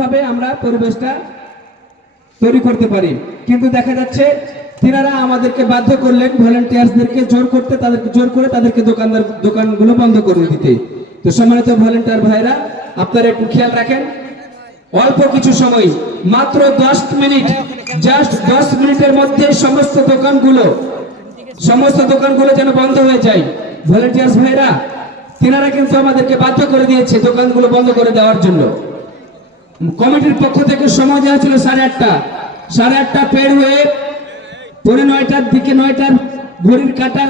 ভাবে আমরা পরিবেশটা তৈরি করতে পারি। কিন্তু দেখা যাচ্ছে তিনারা আমাদেরকে বাধ্য করলেন ভলেন্টিয়ার্সদেরকে জোর করে তাদেরকে দোকানগুলো বন্ধ করে দিতে। তো সম্মানিত ভলেন্টিয়ার ভাইরা, আপনারা একটু খেয়াল রাখেন, অল্প কিছু সময়, মাত্র 10 মিনিট, জাস্ট 10 মিনিটের মধ্যে সমস্ত দোকানগুলো যেন বন্ধ হয়ে যায়। ভলেন্টিয়ার্স ভাইরা তিনারা কিন্তু আমাদেরকে বাধ্য করে দিয়েছে দোকানগুলো বন্ধ করে দেওয়ার জন্য। কমিটির পক্ষ থেকে সময় দেওয়া ছিল 8:30 পের হয়ে 9:30 দিকে, 9টার ঘড়ির কাঁটা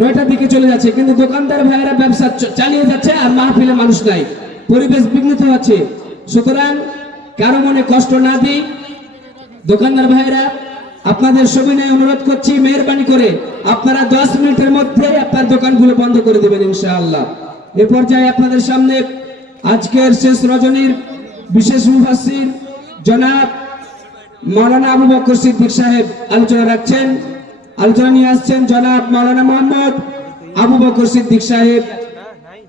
9টার দিকে চলে যাচ্ছে, কিন্তু দোকানদার ভাইয়েরা ব্যবসা চালিয়ে যাচ্ছে আর মাহফিলে মানুষ নাই, পরিবেশ বিঘ্নিত হচ্ছে। সুতরাং কারো মনে কষ্ট না দিই, দোকানদার ভাইয়েরা আপনাদের সবিনয়ে অনুরোধ করছি, মেহরবানি করে আপনারা 10 মিনিটের মধ্যে আপনার দোকানগুলো বন্ধ করে দেবেন ইনশাআল্লাহ। এ পর্যায়ে আপনাদের সামনে আজকের শেষ রজনীর বিশেষ মুফাসসির জনাব মাওলানা আবু বকর সিদ্দিক সাহেব আলোচনা নিয়ে আসছেন জনাব মাওলানা মোহাম্মদ আবু বকর সিদ্দিক সাহেব,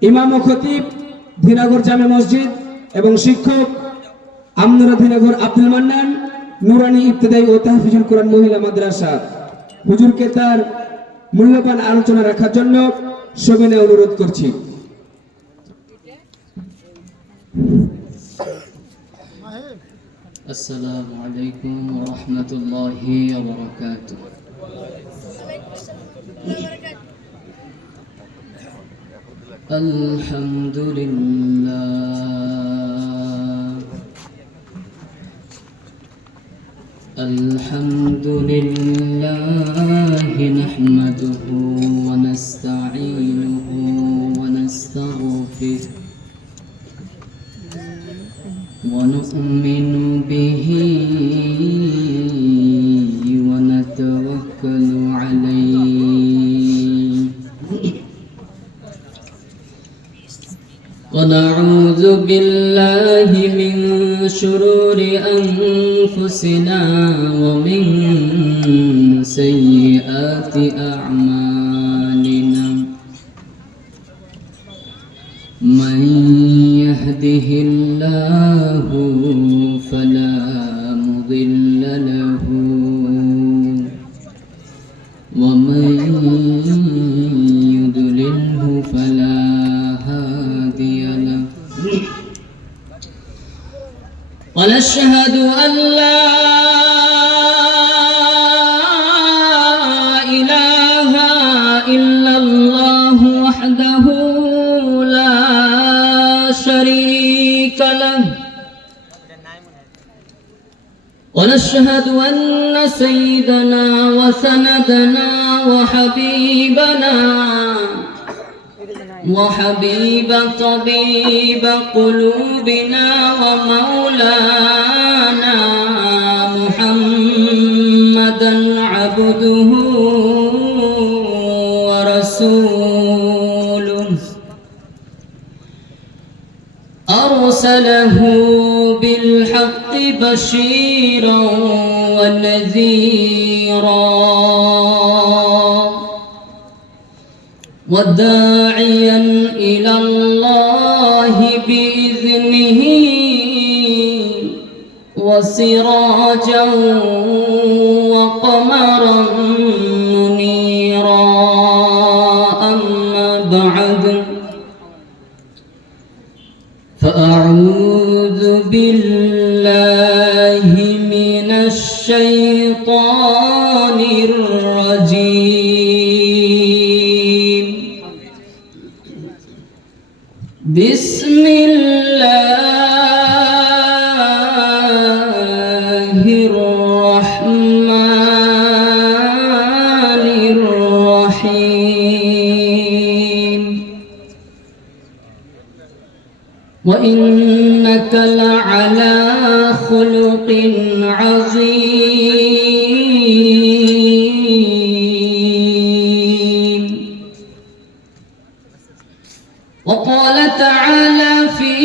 ইমাম ও খতিব ধীরাগড় জামে মসজিদ এবং শিক্ষক আমনুরা ধীরাগড় আব্দুল মান্নান নুরানি ইবতেদায়ী ও তাহফিজুল কোরআন মহিলা মাদ্রাসা। হুজুরকে তার মূল্যবান আলোচনা রাখার জন্য সবিনয়ে অনুরোধ করছি। السلام عليكم ورحمة الله وبركاته. الحمد لله نحمده ونستعينه ونستغفره ونؤمن به ونتوكل عليه ونعوذ بالله من شرور أنفسنا ومن سيئات أعمالنا. من يهده الله فلا مضل له ومن يضلله فلا هادي له. ونشهد أن لا إله إلا الله وحده لا شريك له. ونشهد أن سيدنا وسندنا وحبيب طبيب قلوبنا ومولانا محمدا عبده ورسوله أرسله بالحق بشيرا ونذيرا وداعيا إلى الله بإذنه وسراجا وقمرا منيرا. أما بعد فأعوذ بالله من الشيطان الرجيم. بسم الله الرحمن الرحيم. وإنك لعلى خلق عظيم. وقال تعالى في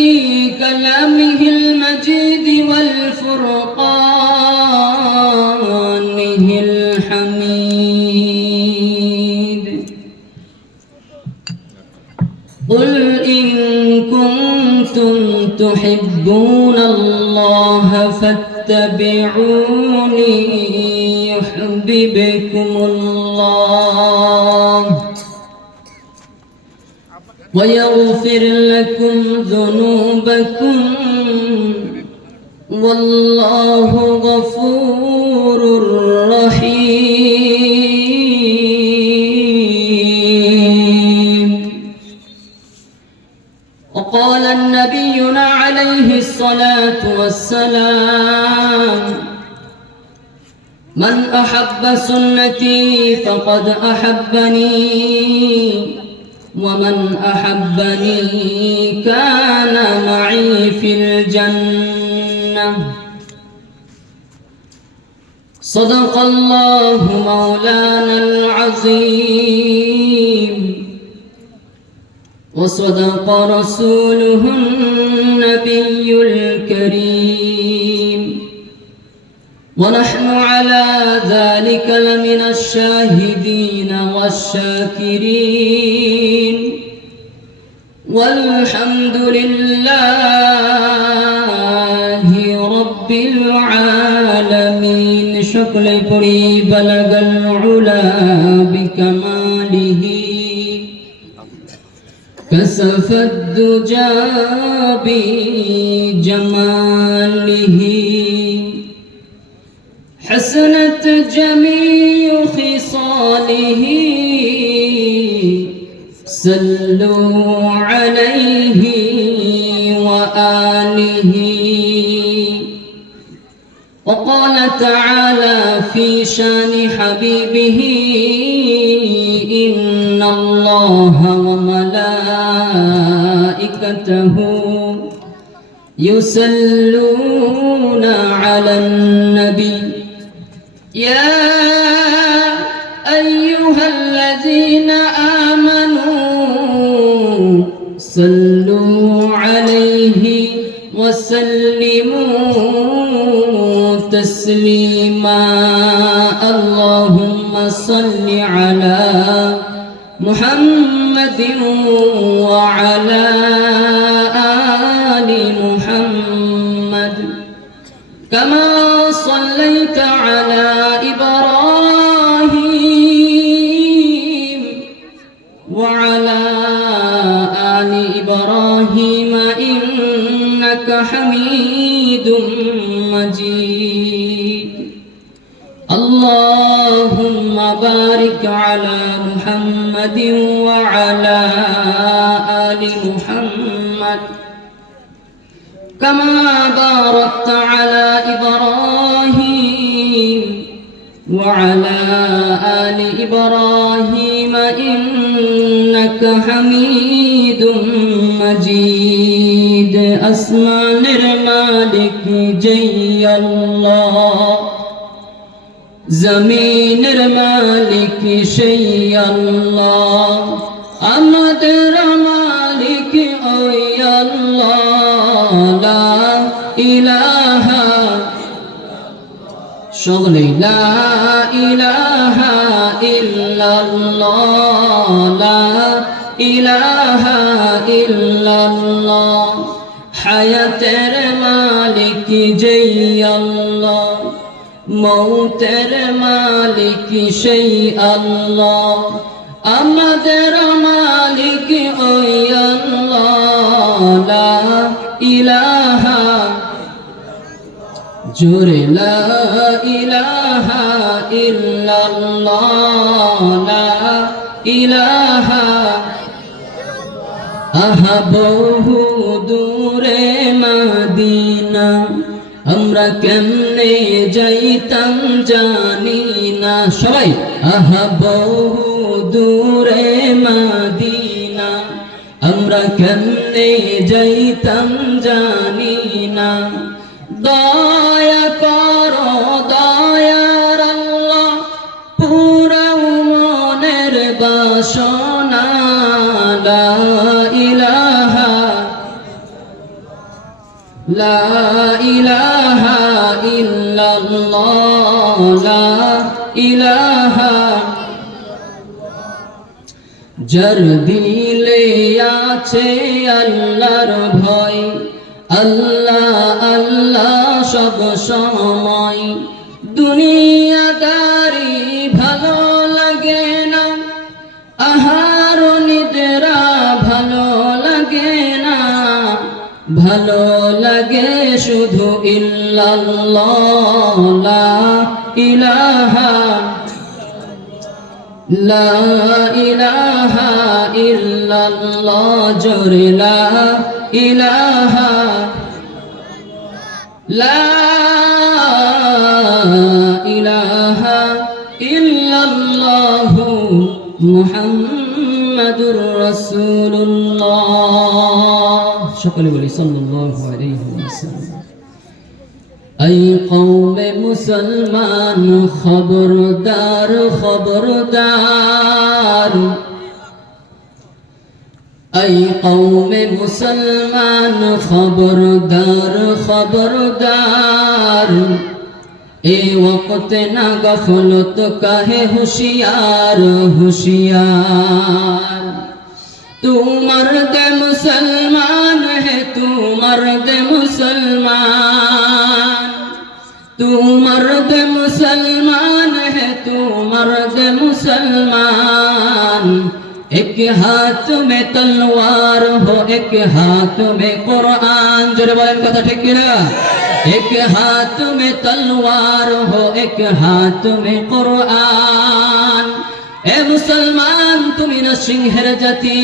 كلامه المجيد والفرقانه الحميد. قل إن كنتم تحبون الله الله فاتبعوني يحببكم الله ويغفر لكم ذنوبكم والله غفور رحيم. وقال النبينا عليه الصلاة والسلام: من أحب سنتي فقد أحبني ومن أحبني كان معي في الجنة. صدق الله مولانا العظيم وصدق رسوله النبي الكريم ونحن على ذلك لمن الشاهدين والشاكرين والحمد لله رب العالمين. شكل پری بلغ العلا بكماله كسف الدجى بجماله حسنت جميع خصاله صلوا عليه وآله. وقال تعالى في شان حبيبه: إن الله وملائكته يصلون على النبي يا أيها الذين آمنوا صلوا عليه وسلموا تسليما. اللهم صل على محمد وعلى آل محمد كما صليت على إبراهيم وعلى آل إبراهيم إنك حميد مجيد. اللهم بارك على محمد وعلى آل محمد كما باركت على إبراهيم وعلى آل إبراهيم إنك حميد مجيد. أسمان المالك جي الله زمين المالك شي الله আমাদের মালিক ওই আল্লাহ লা ইলাহা সকলে লা ইলাহা ইল্লাল্লাহ লা ইলাহা ইল্লাল্লাহ হায়াতের মালিক যেই আল্লাহ মৌতের মালিক সেই আল্লাহ আমাদের মালিক ওই আল্লাহ লা ইলাহা জোরে লা ইলাহা ইল্লাল্লাহ লা ইলাহা। আহা বহু দূরে মদিনা আমরা কেমনে যাইতাম জানি না সবাই। আহা বহু দূরে মদিনা আমরা কেমনে যাইতাম জানি না। দয়া করো দয়ার আল্লাহ পুরাও মনের বাসনা লা ইলাহা লা ইলাহা ইল্লাল্লাহ লা ইলাহা। যার দিলে আছে আল্লাহর ভয় আল্লাহ আল্লাহ সব সময়, দুনিয়াদারি ভালো লাগে না, আহার নিদ্রা ভালো লাগে না, ভালো লাগে শুধু ইল্লাল্লাহ, লা ইলাহা লা ইলাহা ইল্লাল্লাহ, জোরে লা ইলাহা লা ইলাহা ইল্লাল্লাহ মুহাম্মাদুর রাসূলুল্লাহ। সকলে বলি সাল্লাল্লাহু আলাইহি ওয়াসাল্লাম। এই কওমে মুসলমান খবরদার খবরদার, এই কওমে মুসলমান খবরদার খবরদার, এ ওয়াক্তে না গফলত কাহে হুশিয়ার হুশিয়ার। तू मर्द मुसलमान है, तू मर्द मुसलमान, तू मर्द मुसलमान है, तू मर्द मुसलमान। एक हाथ में तलवार हो, एक हाथ में कुरान, जोरे बोलें कथा ठीक की ना। एक हाथ में तलवार हो, एक हाथ में कुरान। ए मुसलमान তুমি না সিংহের জাতি,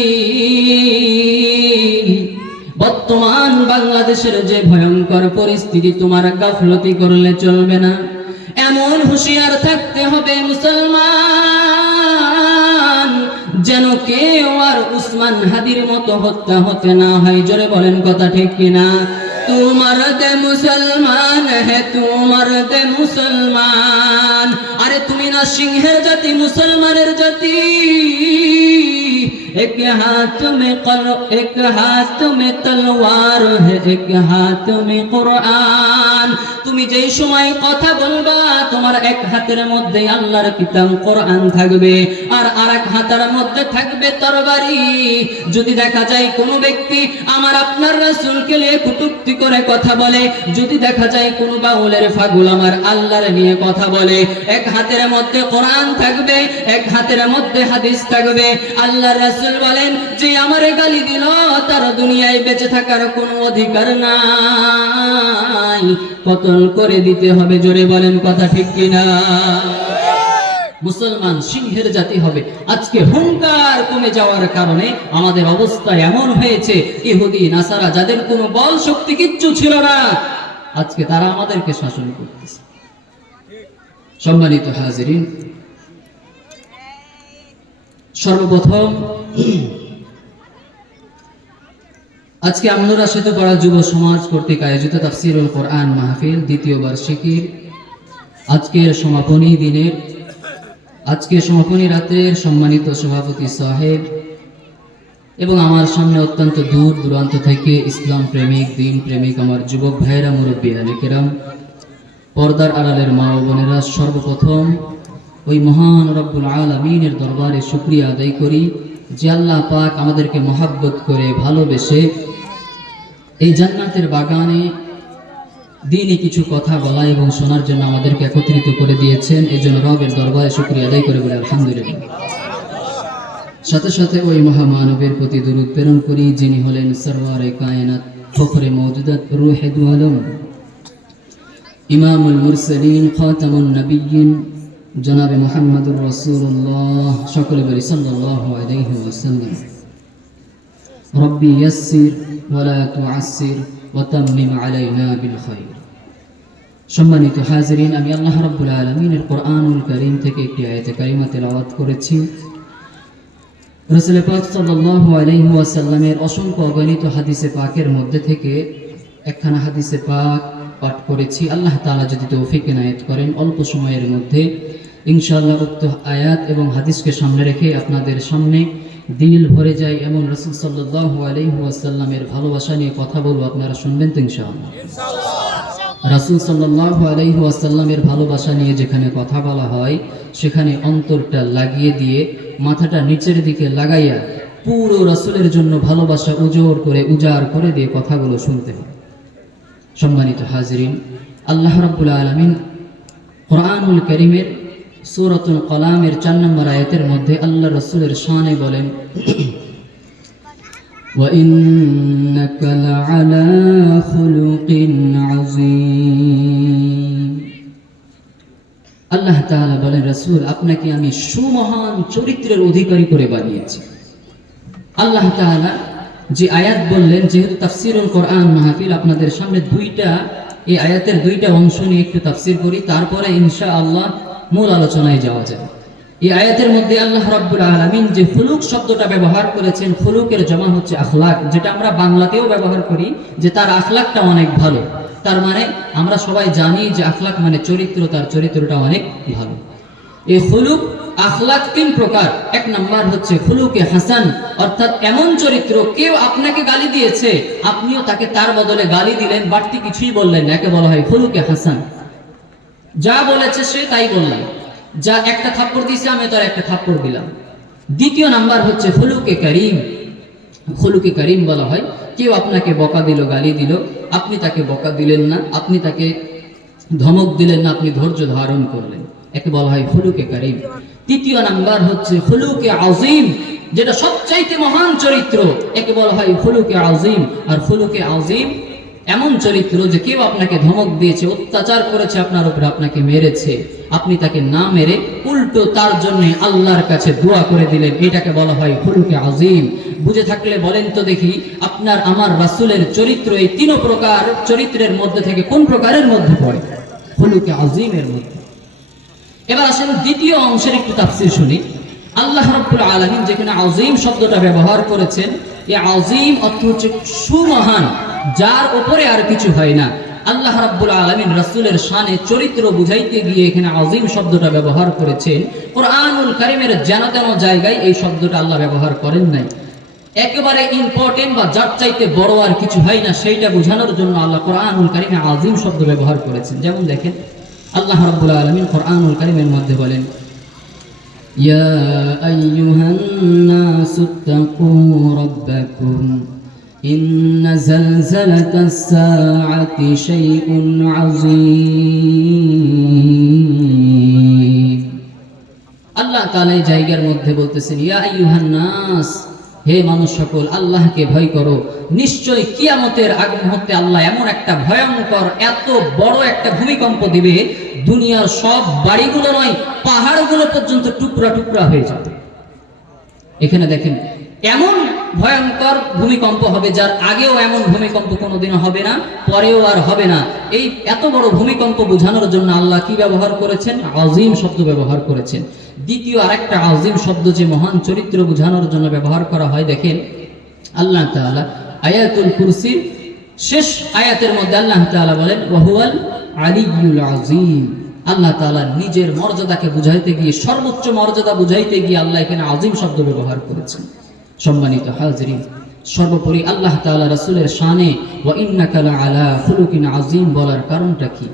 বর্তমান বাংলাদেশের যে ভয়ঙ্কর পরিস্থিতি, তোমার গাফলতি করলে চলবে না। এমন হুঁশিয়ার থাকতে হবে মুসলমান, যেন কেউ আর উসমান হাদির মতো হত্যা হতে না হয়। জোরে বলেন কথা ঠিক কিনা। तू मर्द मुसलमान है, तू मर्द मुसलमान। अरे तुम्हें ना सिंहेर जाति, मुसलमानेर जाति। एक हाथ में एक हाथ में तलवार है, एक हाथ में कुरान। তুমি যেই সময় কথা বলবা, তোমার এক হাতের মধ্যে আল্লাহর কিতাব কোরআন থাকবে, আর আরেক হাতের মধ্যে থাকবে তরবারি। যদি দেখা যায় কোনো ব্যক্তি আমার আপনার রাসূলকে নিয়ে কটূক্তি করে কথা বলে, যদি দেখা যায় কোনো বাউলের ফাগুল আমার আল্লাহর নিয়ে কথা বলে, এক হাতের মধ্যে কোরআন থাকবে, এক হাতের মধ্যে হাদিস থাকবে। আল্লাহর রাসূল বলেন যে আমারে গালি দিল, তার দুনিয়ায় বেঁচে থাকার কোনো অধিকার নাই, কতল করে দিতে হবে। জোরে বলেন কথা ঠিক কিনা। মুসলমান সিংহের জাতি হবে। আজকে হুঙ্কার কমে যাওয়ার কারণে আমাদের অবস্থা এমন হয়েছে, ইহুদি নাসারা যাদের কোনো বল শক্তি কিচ্ছু ছিল না, আজকে তারা আমাদেরকে শাসন করতেছে। সম্মানিত হাজিরিন, সর্বপ্রথম আজকে আমরা সেতুপাড়া যুব সমাজ কর্তৃক আয়োজিত তাফসীরুল কোরআন মাহফিল দ্বিতীয় বার্ষিকীর আজকের সমাপনী দিনের, আজকে সমাপনী রাতের সম্মানিত সভাপতি সাহেব এবং আমার সামনে অত্যন্ত দূর দূরান্ত থেকে ইসলাম প্রেমিক, দিন প্রেমিক আমার যুবক ভাইয়েরা, মুরব্বিয়ানে কেরাম, পর্দার আড়ালের মা ও বোনেরা, সর্বপ্রথম ওই মহান রব্বুল আলামিনের দরবারে শুকরিয়া আদায় করি যে আল্লাহ পাক আমাদেরকে মহাব্বত করে ভালোবেসে এই জান্নাতের বাগানে দিনই কিছু কথা বলা এবং শোনার জন্য আমাদেরকে একত্রিত করে দিয়েছেন। এই জন্য রবের দরবারে শুকরিয়া আদায় করে বলে আলহামদুলিল্লাহ। সাথে সাথে ওই মহামানবের প্রতি দরুদ প্রেরণ করি যিনি হলেন সরওয়ারে কায়নাত, ফখরে মওজুদাত, রূহে দু আলম, ইমামুল মুরসালিন, খাতামুন নবিয়্যিন, জনাবে মুহাম্মদুর রাসূলুল্লাহ। সকলে বলি সাল্লাল্লাহু আলাইহি ওয়াসাল্লাম। রব্বি ইয়াসসির ওয়া লা তুআসসির ওয়া তাম্মিম আলাইনা বিল খায়র। সম্মানিত হাজিরিন, আমি আল্লাহ রাব্বুল আলামিনের কোরআনুল কারীম থেকে একটি আয়াতে কারিমা তেলাওয়াত করেছি। রাসূল পাক সাল্লাল্লাহু আলাইহি ওয়াসাল্লামের অসংখ্য অগণিত হাদিসে পাকের মধ্যে থেকে একখানা হাদিসে পাক পাঠ করেছি। আল্লাহ তাআলা যদি তৌফিক এনায়েত করেন, অল্প সময়ের মধ্যে ইনশাআল্লাহ উক্ত আয়াত এবং হাদিসকে সামনে রেখে আপনাদের সামনে দিল ভরে যায় এমন রাসূল সাল্লাল্লাহু আলাইহি ওয়াসাল্লামের ভালোবাসা নিয়ে কথা বলবো। আপনারা শুনবেন তো ইনশাআল্লাহ। রাসূল সাল্লাল্লাহু আলাইহি ওয়াসাল্লামের ভালোবাসা নিয়ে যেখানে কথা বলা হয়, সেখানে অন্তরটা লাগিয়ে দিয়ে, মাথাটা নিচের দিকে লাগাইয়া পুরো রাসূলের জন্য ভালোবাসা উজাড় করে দিয়ে কথাগুলো শুনতে হয়। সম্মানিত হাজিরিন, আল্লাহ রাব্বুল আলামিন কোরআনুল কারীমের সূরাতুল কলামের 4 নম্বর আয়াতের মধ্যে আল্লাহ রাসূলের শানে বলেন, ওয়া ইন্নাকা লাআলা খুলুকিন আযীম। আল্লাহ তাআলা বলেন, রাসূল আপনাকে আমি সুমহান চরিত্রের অধিকারী করে বানিয়েছি। আল্লাহ তাআলা যে আয়াত বললেন, যেহেতু তাফসীরুল কোরআন মাহফিল, আপনাদের সামনে এই আয়াতের 2টা অংশ নিয়ে একটু তাফসীর করি, তারপরে ইনশাআল্লাহ মূল আলোচনায় যাওয়া যায়। এই আয়াতের মধ্যে আল্লাহ রাব্বুল আলামিন যে খুলুক শব্দটা ব্যবহার করেছেন, খুলুকের জমা হচ্ছে আখলাক, যেটা আমরা বাংলাতেও ব্যবহার করি যে তার আখলাকটা অনেক ভালো। তার মানে আমরা সবাই জানি যে আখলাক মানে চরিত্র, তার চরিত্রটা অনেক ভালো। এই খুলুক আখলাক 3 প্রকার। 1 নাম্বার হচ্ছে খুলুকে হাসান, অর্থাৎ এমন চরিত্র, কেউ আপনাকে গালি দিয়েছে, আপনিও তাকে তার বদলে গালি দিলেন, বাড়তি কিছুই বললেন না, একে বলা হয় খুলুকে হাসান। যা বলেছে সে তাই বললাম, যা একটা থাপ্পড় দিয়েছে আমি তার একটা থাপ্পড় দিলাম। 2 নাম্বার হচ্ছে খুলুকে কারীম। খুলুকে কারীম বলা হয় কেউ আপনাকে বকা দিল, গালি দিল, আপনি তাকে বকা দিলেন না, আপনি তাকে ধমক দিলেন না, আপনি ধৈর্য ধারণ করলেন, একে বলা হয় খুলুকে কারীম। 3 নাম্বার হচ্ছে খুলুকে আযীম, যেটা সবচাইতে মহান চরিত্র, একে বলা হয় খুলুকে আযীম। আর খুলুকে আযীম এমন চরিত্র যে কেউ আপনাকে ধমক দিয়েছে, অত্যাচার করেছে আপনার উপরে, আপনাকে মেরেছে, আপনি তাকে না মেরে উল্টো তার জন্য আল্লাহর কাছে দোয়া করে দিলেন, এটাকে বলা হয় খুলুকে আযীম। বুঝে থাকলে বলেন তো দেখি, আপনার আমার রাসূলের চরিত্র এই 3 প্রকার চরিত্রের মধ্যে থেকে কোন প্রকারের মধ্যে পড়ে? খুলুকে আযীমের মধ্যে। এবার আসেন 2য় অংশের একটু তাফসীর শুনি। আল্লাহ রাব্বুল আলামিন যেখানে আযীম শব্দটা ব্যবহার করেছেন, এই আযীম অর্থ হচ্ছে সুমহান, যার উপরে আর কিছু হয় না। আল্লাহ রাব্বুল আলামিন রাসূলের শানে চরিত্র বুঝাইতে গিয়ে এখানে আযীম শব্দটা ব্যবহার করেছেন। কোরআনুল কারীমের যেন জায়গায় এই শব্দটা আল্লাহ ব্যবহার করেন নাই। একেবারে ইম্পর্টেন্ট বা যার চাইতে বড় আর কিছু হয় না, সেইটা বোঝানোর জন্য আল্লাহ কোরআনুল কারীমে আযীম শব্দ ব্যবহার করেছেন। যেমন দেখেন, আল্লাহ রাব্বুল আলামিন কোরআনুল কারীমের মধ্যে বলেন, ইয়া আইয়ুহান নাসুত্তাকু রাব্বাকুম ইন্না যালযালাতাস সাআতি শাইউন আযীম। আল্লাহ তাআলা এই জায়গার মধ্যে বলতেছেন, ইয়া আইয়ুহান নাস, হে মানুষ সকল, আল্লাহকে ভয় করো, নিশ্চয় কিয়ামতের আগ মুহূর্তে আল্লাহ এমন একটা ভয়ঙ্কর, এত বড় একটা ভূমিকম্প দিবে, দুনিয়ার সব বাড়িগুলো নয়, পাহাড়গুলো পর্যন্ত টুকরা টুকরা হয়ে যাবে। এখানে দেখেন, এমন ভয়ঙ্কর ভূমিকম্প হবে, যার আগেও এমন ভূমিকম্প কোনোদিনও হবে না, পরেও আর হবে না। এই এত বড় ভূমিকম্প বোঝানোর জন্য আল্লাহ কি ব্যবহার করেছেন? আযীম শব্দ ব্যবহার করেছেন। দ্বিতীয় আরেকটা আযীম শব্দ যে মহান চরিত্র বোঝানোর জন্য ব্যবহার করা হয়, দেখেন আল্লাহ তাআলা আয়াতুল কুরসির শেষ আয়াতের মধ্যে আল্লাহ তাআলা বলেন, ওয়া হুয়াল আলিয়্যুল আযীম। আল্লাহ তাআলা নিজের মর্যাদাকে বুঝাইতে গিয়ে, সর্বোচ্চ মর্যাদা বুঝাইতে গিয়ে আল্লাহ এখানে আযীম শব্দ ব্যবহার করেছেন। সম্মানিত হাজিরিন, সর্বোপরি আল্লাহ তাআলা রাসূলের শানে ওয়া ইন্নাকা লাআলা খুলুকিন আযীম বলার কারণটা কি?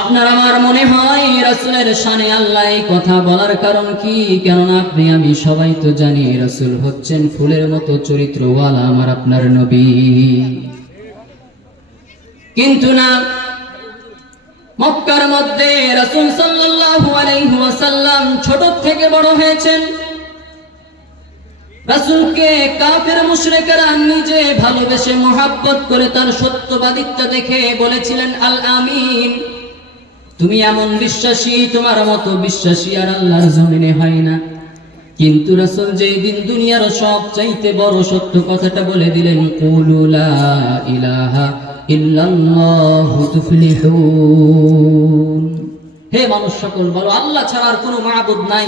আপনার আমার মনে হয় রাসূলের শানে আল্লাহ এই কথা বলার কারণ কি? কেননা আপনি আমি সবাই তো জানি রাসূল হচ্ছেন ফুলের মতো চরিত্রওয়ালা আমার আপনার নবী। কিন্তু না, মক্কার মধ্যে রাসূল সাল্লাল্লাহু আলাইহি ওয়াসাল্লাম ছোট থেকে বড় হয়েছেন। রাসূলকে কাফের মুশরিকরা নিজে ভালোবেসে মুহাব্বত করে তার সত্যবাদিত্ব দেখে বলেছিলেন, আল আমিন, তুমি এমন বিশ্বাসী, তোমার মতো বিশ্বাসী আর আল্লাহর জমিনে হয় না। কিন্তু রাসূল যেই দিন দুনিয়ার সবচাইতে বড় সত্য কথাটা বলে দিলেন, কুলু লা ইলাহা ইল্লাল্লাহু তুফলিহুন, হে মানুষ সকল বলো আল্লাহ ছাড়া আর কোনো মাবুদ নাই,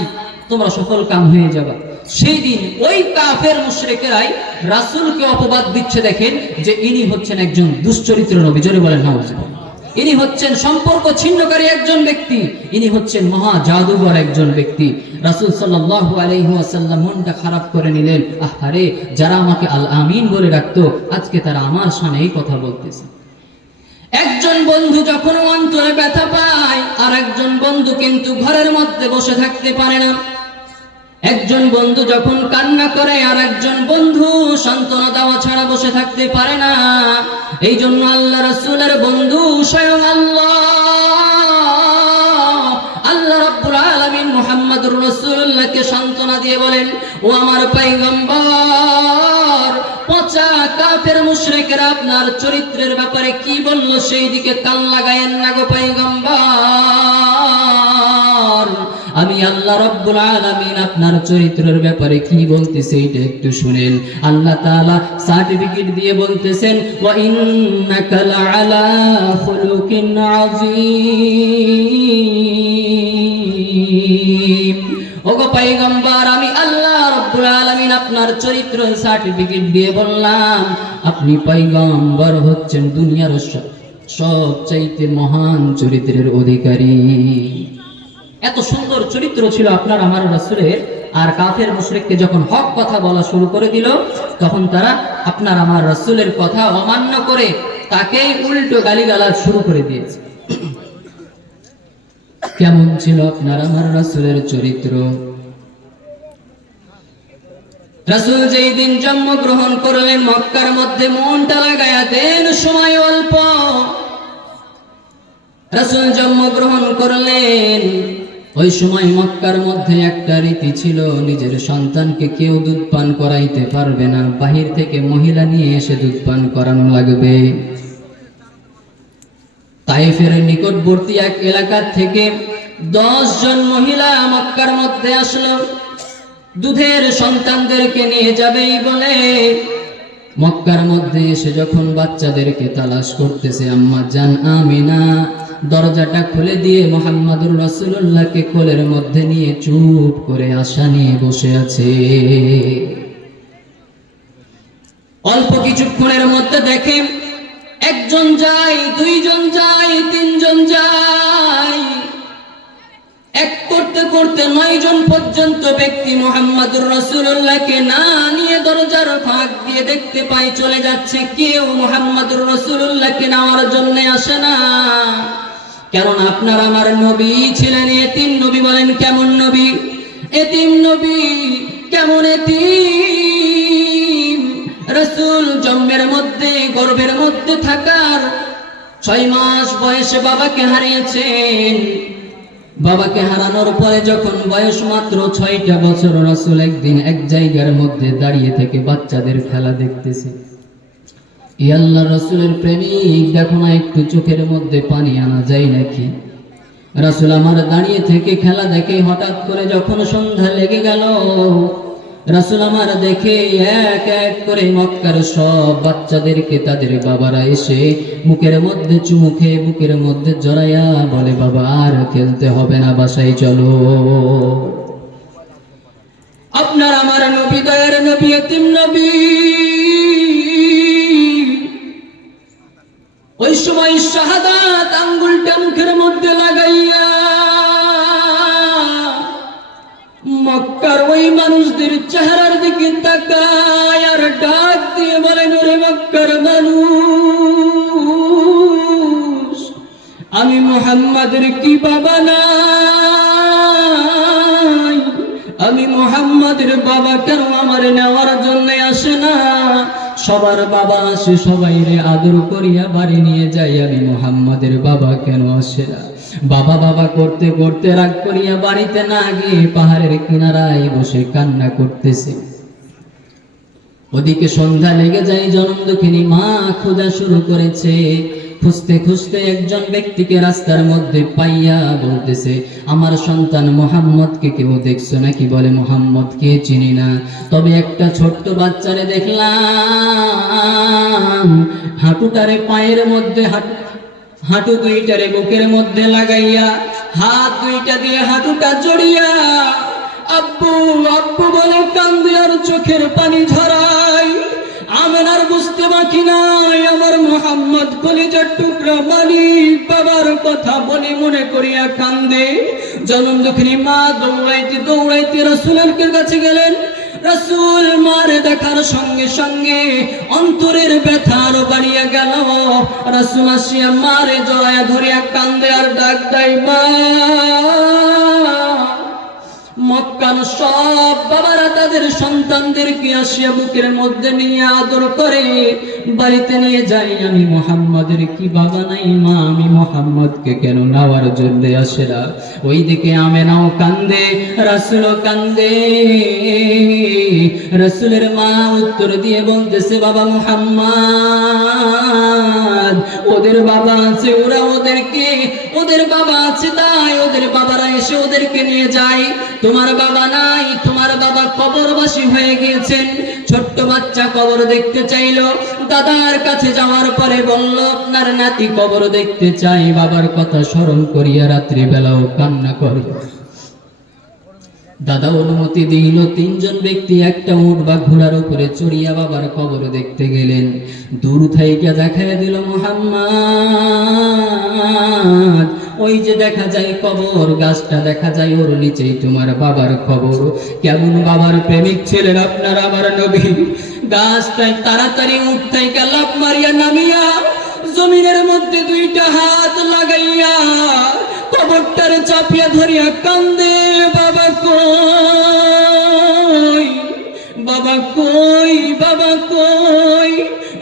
তোমরা সফল কাম হয়ে যাবা। সেই দিন ওই কাফের মুশরিকেরাই রাসূলকে অপবাদ দিচ্ছে, দেখেন যে ইনি হচ্ছেন একজন দুশ্চরিত্র নবী। জোরে বলেন নাউজুবিল্লাহ। ইনি হচ্ছেন সম্পর্ক ছিন্নকারী একজন ব্যক্তি, ইনি হচ্ছেন মহা জাদুঘর একজন ব্যক্তি। রাসূল সাল্লাল্লাহু আলাইহি ওয়াসাল্লাম মনটা খারাপ করে নিলেন, আহারে, যারা আমাকে আল আমিন বলে রাখতো, আজকে তারা আমার শানে এই কথা বলতেছে। একজন বন্ধু যখন অন্তরে ব্যথা পায়, আর একজন বন্ধু কিন্তু ঘরের মধ্যে বসে থাকতে পারে না। একজন বন্ধু যখন কান্না করে আর একজন বন্ধু সান্ত্বনা দেওয়া ছাড়া বসে থাকতে পারে না। এই জন্য আল্লাহ রাসূলের বন্ধু স্বয়ং আল্লাহ রাব্বুল আলামিন মুহাম্মদুর রাসূলুল্লাহকে সান্ত্বনা দিয়ে বলেন, ও আমার পয়গম্বর, পচা কাফের মুশরিকরা আপনার চরিত্রের ব্যাপারে কি বলল সেই দিকে কান লাগায়েন না গো পয়গম্বর। আমি আল্লাহ রাব্বুল আলামিন আপনার চরিত্রের ব্যাপারে কি বলতেছে এটা একটু শুনেন। আল্লাহ তাআলা সার্টিফিকেট দিয়ে বলতেছেন, ওয়া ইন্নাকা লাআলা খুলুকিন আযীম। ওগো পয়গম্বর, আমি আল্লাহ রাব্বুল আলামিন আপনার চরিত্র সার্টিফিকেট দিয়ে বললাম, আপনি পয়গম্বর হচ্ছেন দুনিয়ার সবচাইতে মহান চরিত্রের অধিকারী। এত সুন্দর চরিত্র ছিল আপনার আমার রাসূলের। আর কাফের মুশরিককে যখন হক কথা বলা শুরু করে দিল, তখন তারা আপনার আমার রাসূলের কথা অমান্য করে তাকে উল্টো গালিগালাজ শুরু করে দিয়েছে। কেমন ছিল আপনার আমার রাসূলের চরিত্র? রাসূল যেই দিন জন্মগ্রহণ করলেন মক্কার মধ্যে, মনটা লাগায়া দেন, সময় অল্প। রাসূল জন্মগ্রহণ করলেন, ওই সময় মক্কার মধ্যে একটা রীতি ছিল, নিজের সন্তানকে কেউ দুধ পান করাইতে পারবে না, বাহির থেকে মহিলা নিয়ে এসে দুধ পান করানো লাগবে। তায়েফের নিকটবর্তী এক এলাকা থেকে 10 জন মহিলা মক্কার মধ্যে আসলো, দুধের সন্তানদেরকে নিয়ে যাবেই বলে। মক্কার মধ্যে এসে যখন বাচ্চাদেরকে তালাশ করতেছে, আম্মা জান আমিনা দরজাটা খুলে দিয়ে মুহাম্মদুর রাসূলুল্লাহকে কোলের মধ্যে নিয়ে চুপ করে আশা নিয়ে বসে আছে। অল্প কিছুক্ষণের মধ্যে দেখে একজন যায়, 2 জন যায়, 3 জন যায়, এক করতে করতে 9 জন পর্যন্ত ব্যক্তি মুহাম্মদুর রাসূলুল্লাহকে না নিয়ে দরজার ফাঁক দিয়ে দেখতে পাই চলে যাচ্ছে। কেউ মুহাম্মদুর রাসূলুল্লাহকে নেওয়ার জন্য আসে না। কারণ আপনার আমার নবী ছিলেন এতিম নবী। বলেন কেমন নবী? এতিম নবী। কেমন এতিম? রাসূল জন্মের মধ্যে গর্ভের মধ্যে থাকার 6 মাস বয়সে বাবাকে হারিয়েছেন। বাবাকে হারানোর পরে যখন বয়স মাত্র 6টা বছর, রাসূল একদিন এক জায়গার মধ্যে দাঁড়িয়ে থেকে বাচ্চাদের খেলা দেখতেছে। এই আল্লাহ রাসূলের প্রেমিক, দেখো না একটু চোখের মধ্যে পানি আনা যায় নাকি? রাসূল আমার দাঁড়িয়ে থেকে খেলা দেখে হঠাৎ করে যখন সন্ধ্যা লেগে গেল, রাসূল আমার দেখে এক এক করে মক্কার সব বাচ্চাদেরকে তাদের বাবারা এসে মুখের মধ্যে চুমু খেয়ে বুকের মধ্যে জড়াইয়া বলে, বাবা আর খেলতে হবে না, বাসায় চলো। আপনার আমার নবী, দয়ার নবী, এতিম নবী, ওই সময় শাহাদাত আঙ্গুলটা মুখের মধ্যে লাগাইয়া মক্কার ওই মানুষদের চেহারার দিকে তাকায় আর ডাক দিয়ে বলেন, ওরে মক্কার মানুষ, আমি মুহাম্মাদের কি বাবা নাই? আমি মুহাম্মাদের বাবা কেন আমার নেওয়ার জন্য আসে না? সবার বাবা আসে, সবাই রে আদর করিয়া বাড়ি নিয়ে যায়, আমি মুহাম্মাদের বাবা কেন আসে না? বাবা বাবা করতে করতে রাগ করিয়া বাড়িতে না গিয়ে পাহাড়ের কিনারায় বসে কান্না করতেছে। ওদিকে সন্ধ্যা লেগে যায়, জনম দুঃখিনী মা খোঁজা শুরু করেছে। খুঁজতে খুঁজতে একজন ব্যক্তিকে রাস্তার মধ্যে পাইয়া বলতেছে, আমার সন্তান মুহাম্মদকে কেউ দেখছো নাকি? বলে, মুহাম্মদকে চিনি না, তবে একটা ছোট্ট বাচ্চারে দেখলাম, হাঁটুটারে পায়ের মধ্যে হাঁটু দুইটারে বুকের মধ্যে লাগাইয়া হাত দুইটা দিয়ে হাঁটুটা জড়িয়া আব্বু আব্বু বলে কান্দে আর চোখের পানি ঝরাই। আমেনার বুঝতে বাকি নাই, আমার মুহাম্মদ কলিজার টুকরা মালিক বাবার কথা বলে মনে করিয়া কান্দে। জনম দুঃখিনী মা দৌড়াইতে দৌড়াইতে রাসূলের কাছে গেলেন। রাসূল মার দেখার সঙ্গে সঙ্গে অন্তরের ব্যথা আরো বাড়িয়া গেল। রাসূল আসিয়া মারে জড়াইয়া ধরিয়া কান্দে আর ডাক দেয়, মা মক্কার সব বাবারা তাদের সন্তানদেরকে আসিয়া বুকের মধ্যে নিয়ে আদর করে বাড়িতে নিয়ে যাই। আমি মুহাম্মাদের কি বাবা নাই মা, আমি মুহাম্মদকে কেন নেওয়ার জন্য আসে না? ওইদিকে আমেনাও কান্দে, রাসূলও কান্দে। রাসূলের মা উত্তর দিয়ে বলতেছে, বাবা মুহাম্মদ, ওদের বাবা আছে, ওরা ওদের বাবা আছে, তাই ওদের বাবারা এসে ওদেরকে নিয়ে যায়। তোমার বাবা নাই, তোমার বাবা কবরবাসী হয়ে গিয়েছেন। ছোট্ট বাচ্চা কবর দেখতে চাইলো, দাদার কাছে যাওয়ার পরে বলল, আপনার নাতি কবর দেখতে চাই। বাবার কথা স্মরণ করিয়া রাত্রিবেলাও কান্না করে। দাদা অনুমতি দিল। তিনজন ব্যক্তি একটা উট বা ঘোড়ার উপরে চড়িয়া বাবার কবর দেখতে গেলেন। দূর থেকে দেখায় দিল মুহাম্মদ, ওই যে দেখা যায় কবর, গাছটা দেখা যায়, ওর নিচেই তোমার বাবার কবর। কেমন বাবার প্রেমিক ছিলেন আপনার আমার নবী! গাছটায় তাড়াতাড়ি উঠ থেকে লাফ মারিয়া নামিয়া জমিনের মধ্যে দুইটা হাত লাগাইয়া কবরটার চাপিয়া ধরিয়া কান্দে, বাবা কই, বাবা কই, বাবা কই।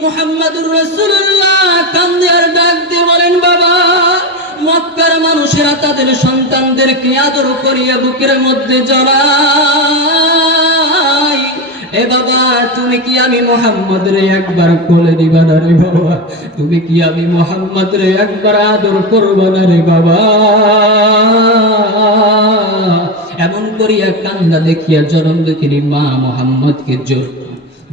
মুহাম্মাদুর রাসূলুল্লাহ কান্দে আর ডাক দিয়ে বলেন, বাবা, মক্কার মানুষেরা তাদের সন্তানদেরকে আদর করিয়া বুকের মধ্যে জড়ায়। এ বাবা, তুমি কি আমি মুহাম্মদ রে একবার কোলে নিবা না রে বাবা? তুমি কি আমি মুহাম্মদ রে একবার আদর করবা না রে বাবা? এমন করিয়া কান্না দেখিয়া জনম দেখিনি মা মুহাম্মদকে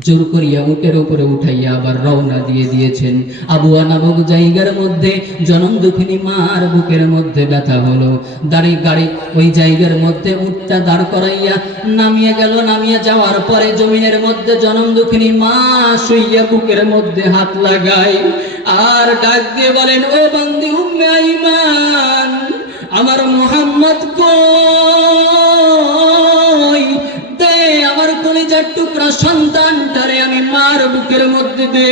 জোর করিয়া উটের উপরে উঠাইয়া আবার রওনা দিয়ে দিয়েছেন। আবুয়া নামক জায়গার মধ্যে জনম দুঃখিনী মার বুকের মধ্যে ব্যথা হলো। গাড়ি ওই জায়গার মধ্যে উটটা দাঁড় করাইয়া নামিয়ে গেল। নামিয়ে যাওয়ার পরে জমিনের মধ্যে জনম দুঃখিনী মা শুইয়া বুকের মধ্যে হাত লাগায় আর ডাক দিয়ে বলেন, ও বান্দি উম্মে আইমান, আমার মুহাম্মদ কই? দে আমার কলিজার টুকরা সন্তানটারে আমি মার বুকের মধ্যে দে।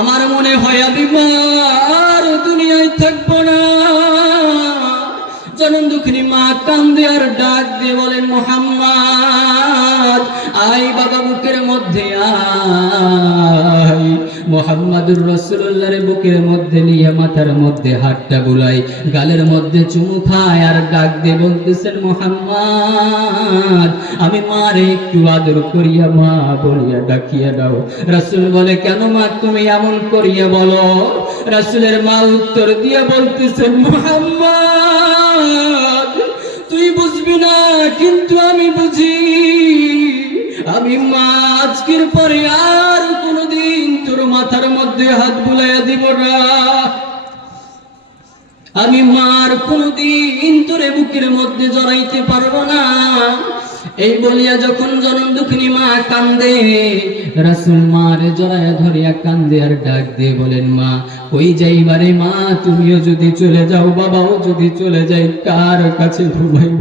আমার মনে হয় আমি মার দুনিয়ায় থাকবো না। জনম দুঃখিনী মা কান্দে আর ডাক দিয়ে বলেন, মুহাম্মদ আয় বাবা বুকের মধ্যে আয়। মুহাম্মাদুর রাসূলুল্লাহর বুকের মধ্যে নিয়ে মাথার মধ্যে হাতটা বুলাই, গালের মধ্যে চুমু খায় আর ডাক দিয়ে বলতেছেন, মুহাম্মদ আমি মারে একটু আদর করিয়া মা বলিয়া ডাকিয়া দাও। রাসূল বলে, কেন মা তুমি এমন করিয়া বলো? রাসূলের মা উত্তর দিয়ে বলতেছেন, মুহাম্মদ তুই বুঝবি না, কিন্তু আমি বুঝি। আমি মা আজকের পরে আর কোনদিন তোর মাথার মধ্যে হাত বুলাইয়া দিব না। আমি মার কোনদিন তোরে বুকের মধ্যে জড়াইতে পারবো না। এই বলিয়া যখন জনম দুঃখিনী মা কান্দে, রাসূল মারে জড়াইয়া ধরিয়া কান্দে আর ডাক দিয়ে বলেন, মা কই যাইবারে মা? তুমিও যদি চলে যাও, বাবাও যদি চলে যায়, কার কাছে ঘুমাইব?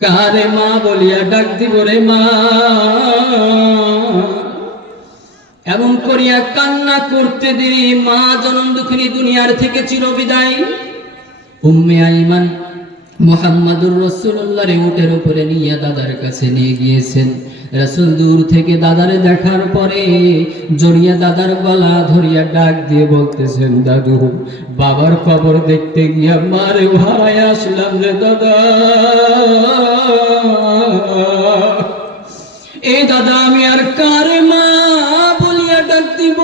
কারে মা বলিয়া ডাক দিব রে মা? এমন করিয়া কান্না করতে দেরি মা জনম দুঃখিনী দুনিয়ার থেকে চিরবিদায়। উম্মে আইমান মুহাম্মাদুর রাসূলুল্লাহর উটের উপরে নিয়ে দাদার কাছে নিয়ে গিয়েছেন। রাসূল দূর থেকে দাদারে দেখার পরে জড়িয়া দাদার গলা ধরিয়া ডাক দিয়ে বলতেছেন, দাদু বাবার কবর দেখতে গিয়া মারে হারায় আসলাম রে দাদা। এ দাদা আমি আর কারে মা বলিয়া ডাক দিব?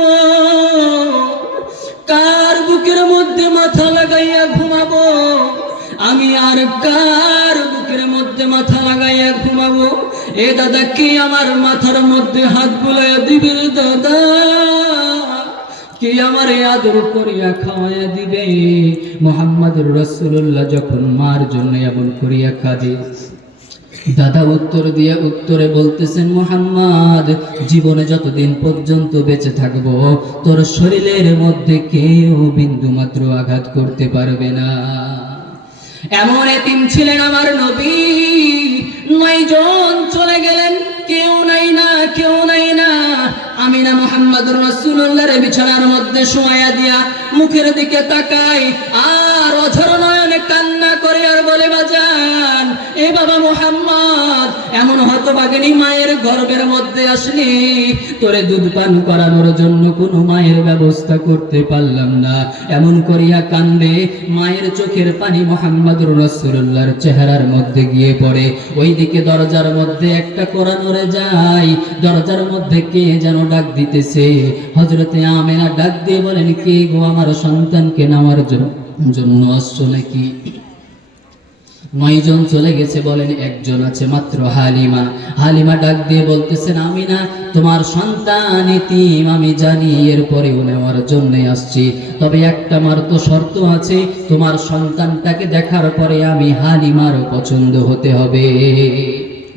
কার বুকের মধ্যে মাথা লাগাইয়া ঘুমাবো? আমি আর কার বুকের মধ্যে মাথা লাগাইয়া ঘুমাবো? এ দাদা কি আমার মাথার মধ্যে হাত বুলাইয়া দিবে রে দাদা? কি আমারে আদর করিয়া খাওয়াইয়া দিবে? মুহাম্মাদুর রাসূলুল্লাহ যখন মার জন্য এমন করিয়া কাঁদে, দাদা উত্তরে বলতেছেন, মুহাম্মদ জীবনে যতদিন পর্যন্ত বেঁচে থাকবো তোর শরীরের মধ্যে কেউ বিন্দু মাত্র আঘাত করতে পারবে না। এমন এতিম ছিলেন আমার নবী। 9 জন চলে গেলেন, কেউ নাই না, কেউ নাই না। আমিনা মুহাম্মাদুর রাসূলুল্লাহর বিছানার মধ্যে শোয়া দিয়া মুখের দিকে তাকায় আর অঝর নয়নে কান্না করে আর বলে, বাজান এ বাবা মুহাম্মদ, এমন হতভাগিনী মায়ের গর্ভের মধ্যে আসলি, তোরে দুধ পান করানোর জন্য কোনো মায়ের ব্যবস্থা করতে পারলাম না। এমন করিয়া কান্দে, মায়ের চোখের পানি মুহাম্মদুর রাসূলুল্লাহর চেহারার মধ্যে গিয়ে পড়ে। ওইদিকে দরজার মধ্যে একটা কোরআন উড়ে যায়, দরজার মধ্যে কে যেন ডাক দিতেছে। হযরতে আমেনা ডাক দিয়ে বলেন, কে গো, আমার সন্তানকে নেওয়ার জন্য আসছো নাকি? 9 জন চলে গেছে, বলেন একজন আছে মাত্র, হালিমা। হালিমা ডাক দিয়ে বলতেছেন, আমিনা তোমার সন্তান এতিম আমি জানি, এরপরেও নেওয়ার জন্য আসছি, তবে একটা মাত্র শর্ত আছে, তোমার সন্তানটাকে দেখার পরে আমি হালিমারও পছন্দ হতে হবে।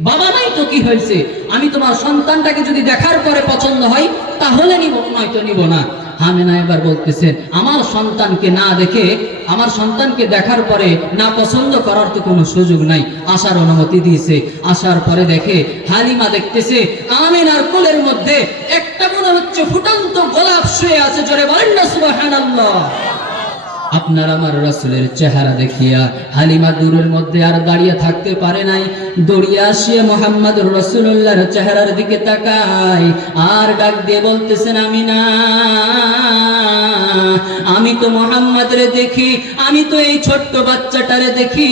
বাবা নাই তো কি হয়েছে, আমি তোমার সন্তানটাকে যদি দেখার পরে পছন্দ হয় তাহলে নিব, নয়তো নিব না। আমিনা এবার বলতেছে, আমার সন্তানকে না দেখে, আমার সন্তানকে দেখার পরে না পছন্দ করার তো কোনো সুযোগ নাই। আসার অনুমতি দিয়েছে। আসার পরে দেখে হালিমা দেখতেছে আমিনার কোলের মধ্যে একটা মনে হচ্ছে ফুটন্ত গোলাপ শুয়ে আছে। জোরে বলেন না সুবহানাল্লাহ। আপনার আমার রাসূলের চেহারা দেখিয়া হালিমা দূরের মধ্যে আর দাঁড়িয়ে থাকতে পারে নাই, দৌড়িয়ে আসিয়া মুহাম্মদুর রাসূলুল্লাহর চেহারার দিকে তাকায় আর ডাক দিয়ে বলতেছেন, আমিনা আমি তো মুহাম্মদরে দেখি, আমি তো এই ছোট্ট বাচ্চাটারে দেখি,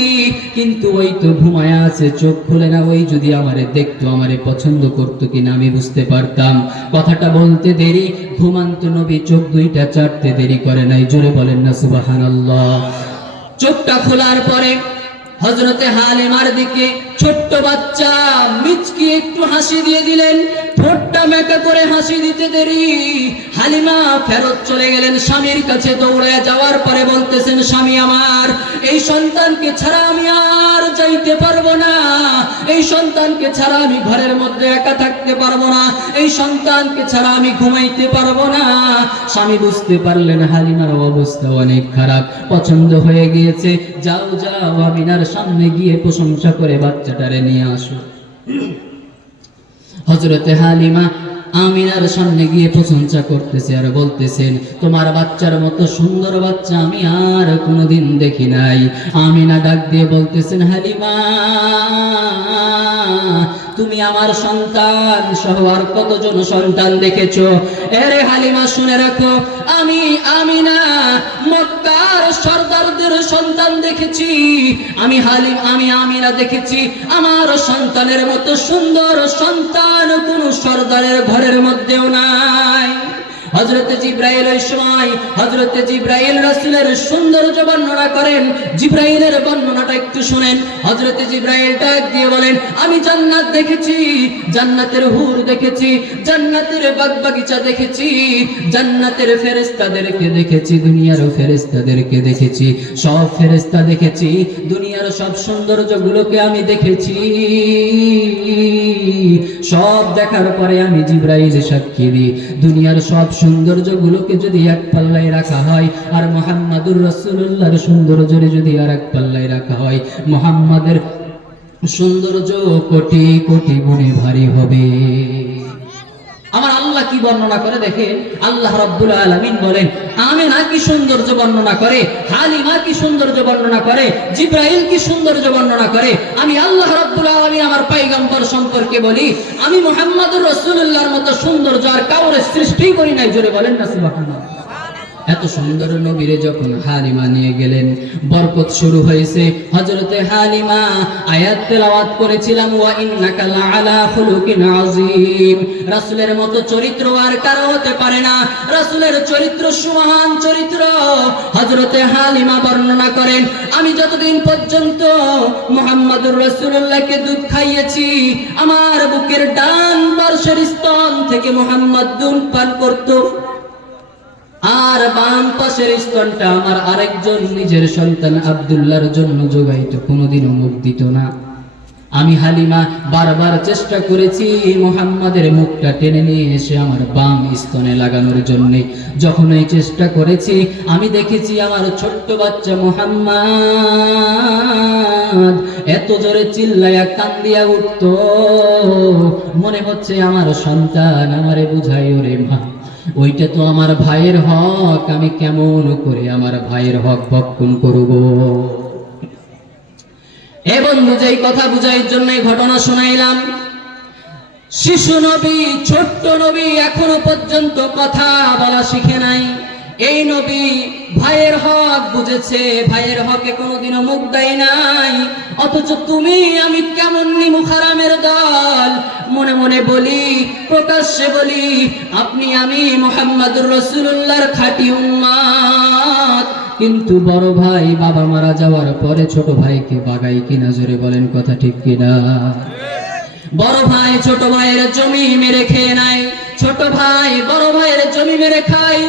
কিন্তু ওই তো ঘুমায়া আছে, চোখ খুলে না। ওই যদি আমারে দেখতো, আমারে পছন্দ করতো কিনা আমি বুঝতে পারতাম। কথাটা বলতে দেরি, ঘুমান্ত নবী চোখ দুইটা চাটতে দেরি করে নাই। জোরে বলেন না সুবহানাল্লাহ। চোখটা খোলার পরে হযরতে হালিমার দিকে ছোট্ট বাচ্চা মিচকি একটু হাসি দিয়ে দিলেন। ঠোঁটটা মেকা করে হাসি দিতে দেরি, হালিমা ফেরত চলে গেলেন স্বামীর কাছে। দৌড়ে যাওয়ার পরে বলতেছেন, স্বামী আমার, এই সন্তানকে ছাড়া আমি আর যাইতে পারবো না, এই সন্তানকে ছাড়া আমি ঘরের মধ্যে একা থাকতে পারবো না, এই সন্তানকে ছাড়া আমি ঘুমাইতে পারবো না। স্বামী বুঝতে পারলেন হালিমার অবস্থা অনেক খারাপ, পছন্দ হয়ে গিয়েছে। যাও যাও, আমিনার সামনে গিয়ে প্রশংসা করে বাচ্চাটারে নিয়ে আসো। হযরতে হালিমা আমিনার সামনে গিয়ে প্রশংসা করতেছে আর বলতেছেন, তোমার বাচ্চার মতো সুন্দর বাচ্চা আমি আর কোনোদিন দেখি নাই। আমিনা ডাক দিয়ে বলতেছেন, হালিমা তুমি আমার সন্তান সহ আর কতজন সন্তান দেখেছো? এরে হালিমা শুনে রাখো, আমি আমিনা মক্কার সর্দারদের সন্তান দেখেছি, আমি আমিনা দেখেছি। আমার সন্তানের মতো সুন্দর সন্তান কোন সর্দারের ঘরের মধ্যেও নাই। হযরতে জিবরাইল ওই সময় হযরতে জিবরাইল রাসূলের সৌন্দর্য বর্ণনা করেন। জিবরাইলের বর্ণনাটা একটু শুনেন। হযরতে জিবরাইল ডাক দিয়ে বলেন, আমি জান্নাত দেখেছি, জান্নাতের হুর দেখেছি, জান্নাতের বাগবাগিচা দেখেছি, জান্নাতের ফেরেশতাদেরকে দেখেছি, দুনিয়ার ফেরেশতাদেরকে দেখেছি, সব ফেরেশতা দেখেছি, দুনিয়ার সব সৌন্দর্যগুলোকে আমি দেখেছি। সব দেখার পরে আমি জিবরাইল সাক্ষী দিই, দুনিয়ার সব সৌন্দর্যগুলোকে যদি এক পাল্লায় রাখা হয় আর মুহাম্মদুর রাসূলুল্লাহর সৌন্দর্য যদি আর এক পাল্লায় রাখা হয়, মুহাম্মাদের সৌন্দর্য কোটি কোটি গুণে ভারী হবে। আমার আল্লাহ কি বর্ণনা করে দেখেন, আল্লাহ রাব্বুল আলামিন বলেন, আমিনা কি সৌন্দর্য বর্ণনা করে, হালিমা কি সৌন্দর্য বর্ণনা করে, জিবরাইল কি সৌন্দর্য বর্ণনা করে। আমি আল্লাহ রাব্বুল আলামিন আমার পয়গম্বর সম্পর্কে বলি, আমি মুহাম্মদুর রাসূলুল্লাহর মতো সৌন্দর্য আর কাউরে সৃষ্টি করি নাই। জোরে বলেন না সুবহানাল্লাহ। এত সুন্দর নবীরে যখন হালিমা নিয়ে গেলেন, বরকত শুরু হয়েছে। হযরতে হালিমা আয়াত তেলাওয়াত করেছিলাম, ওয়া ইন্নাকা লাআলা খুলুকিন আযীম। রাসূলের মতো চরিত্র আর কারো হতে পারে না, রাসূলের চরিত্র সুমহান চরিত্র। হযরতে হালিমা বর্ণনা করেন, আমি যতদিন পর্যন্ত মুহাম্মদুর রাসূলুল্লাহকে দুধ খাইয়েছি, আমার বুকের ডান পার্শ্বের স্তন থেকে মুহাম্মদ দুধ পান করত, আর বাম পাশের স্তনটা আমার আরেকজন নিজের সন্তান আব্দুল্লাহর জন্য যোগাইতো, কোনোদিনও মুখ দিত না। আমি হালিমা বারবার চেষ্টা করেছি মুহাম্মাদের মুখটা টেনে নিয়ে এসে আমার বাম স্তনে লাগানোর জন্য। যখন এই চেষ্টা করেছি, আমি দেখেছি আমার ছোট্ট বাচ্চা মুহাম্মদ এত জোরে চিল্লায়া কান্দিয়া উঠত, মনে হচ্ছে আমার সন্তান আমারে বুঝাই, ওরে মা ওইটা তো আমার ভাইয়ের হক, আমি কেমন করে আমার ভাইয়ের হক ভক্ষণ করব। এ বন্ধু, যেই কথা বুঝাইর জন্য ঘটনা শোনাইলাম, শিশু নবী, ছোট্ট নবী, এখনো পর্যন্ত কথা বলা শিখে নাই। এই নবী ভাইয়ের হক বুঝেছে, ভাইয়ের হকে কোনোদিনও মুখ দেয় নাই। অথচ তুমি আমি কেমন নিমুখ হারামের দল। মনে মনে বলি, প্রকাশ্যে বলি, আপনি আমি মুহাম্মদুর রাসূলুল্লাহর খাঁটি উম্মত। কিন্তু বড় ভাই বাবা মারা যাওয়ার পরে ছোট ভাইকে বাগাই কিনা? জোরে বলেন, কথা ঠিক কিনা? বড় ভাই ছোট ভাইয়ের জমি মেরে খেয়ে নেয়, ছোট ভাই বড় ভাইয়ের জমি মেরে খায়,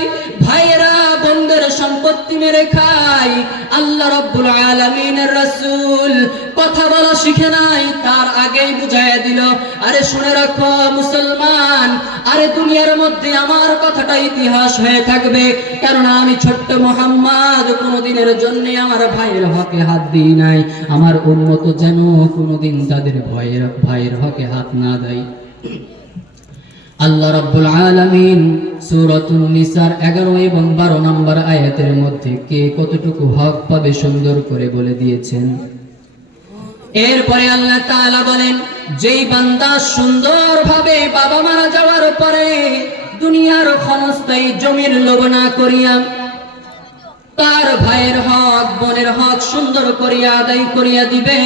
ভাইয়েরা বোনদের সম্পত্তি মেরে খায়। আল্লাহ রাব্বুল আলামিনের রাসূল কথা বলা শিখে নাই, তার আগেই বুঝাইয়া দিল, আরে শুনে রাখো মুসলমান, আরে দুনিয়ার মধ্যে আমার কথাটা ইতিহাস হয়ে থাকবে, কারণ আমি ছোট্ট মুহাম্মদ কোনোদিনের জন্য আমার ভাইয়ের হকে হাত দিই নাই। আমার উম্মত যেন কোনোদিন তাদের ভাইয়ের হকে হাত না দেয়। আল্লাহ রাব্বুল আলামিন সূরাতুন নিসার 11 এবং 12 নম্বর আয়াতের মধ্যে কে কতটুকু হক পাবে সুন্দর করে বলে দিয়েছেন। এরপরে আল্লাহ তাআলা বলেন, যেই বান্দা সুন্দরভাবে বাবা মারা যাওয়ার পরে দুনিয়ার ক্ষণস্থায়ী জমির লোভ না করিয়া তার ভাইয়ের হক বোনের হক সুন্দর করিয়া আদায় করিয়া দিবে,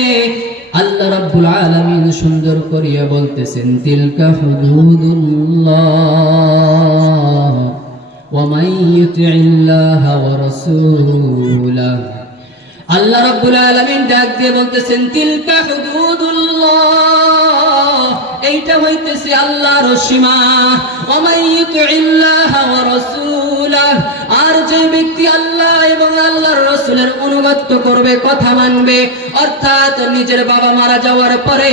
আল্লাহ রাব্বুল আলামিন সুন্দর করিয়া বলতেছেন, তিলকা হুদুদুল্লাহ ওয়া মান ইউতি'িল্লাহ ওয়া রাসূলাহু। আল্লাহ রাব্বুল আলামিন ডাক দিয়ে বলতেছেন, তিলকা হুদুদুল্লাহ, এইটা হইতেছে আল্লাহর সীমা। ওয়া মান ইউতি'িল্লাহ ওয়া রাসূলাহু, আর যে ব্যক্তি আল্লাহ এবং আল্লাহর রাসূলের অনুগত করবে, কথা মানবে, অর্থাৎ নিজের বাবা মারা যাওয়ার পরে